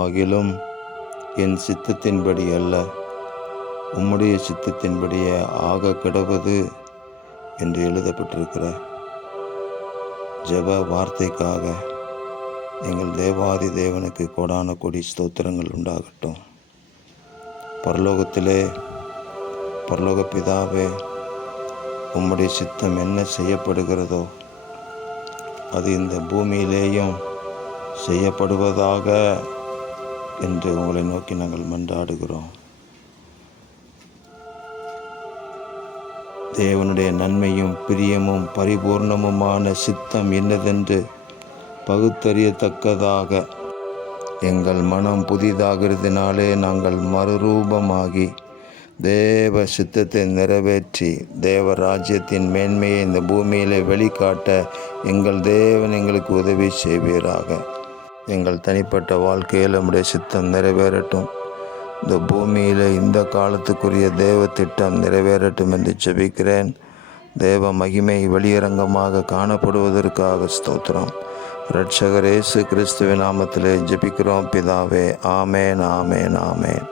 ஆகிலும் என் சித்தத்தின்படி அல்ல, உம்முடைய சித்தத்தின்படியே ஆக கிடவது என்று எழுதப்பட்டிருக்கிற ஜெப வார்த்தைக்காக எங்கள் தேவாதி தேவனுக்கு கோடான கோடி ஸ்தோத்திரங்கள் உண்டாகட்டும். பரலோக பிதாவே, உம்முடைய சித்தம் என்ன செய்யப்படுகிறதோ அது இந்த பூமியிலேயும் செய்யப்படுவதாக என்று உங்களை நோக்கி நாங்கள் மன்றாடுகிறோம். தேவனுடைய நன்மையும் பிரியமும் பரிபூர்ணமுமான சித்தம் என்னதென்று பகுத்தறியத்தக்கதாக எங்கள் மனம் புதிதாகிறதுனாலே நாங்கள் மறுரூபமாகி தேவ சித்தத்தை நிறைவேற்றி தேவ ராஜ்யத்தின் மேன்மையை இந்த பூமியில் வெளிக்காட்ட எங்கள் தேவன் எங்களுக்கு உதவி செய்வீராக. எங்கள் தனிப்பட்ட வாழ்க்கையில் நம்முடைய சித்தம் நிறைவேறட்டும். இந்த பூமியில் இந்த காலத்துக்குரிய தேவ திட்டம் நிறைவேறட்டும் என்று ஜெபிக்கிறேன். தேவ மகிமை வெளியரங்கமாக காணப்படுவதற்காக ஸ்தோத்திரம். இரட்சகர் இயேசு கிறிஸ்துவின் நாமத்திலே ஜெபிக்கிறோம் பிதாவே. ஆமேன், ஆமேன், ஆமேன்.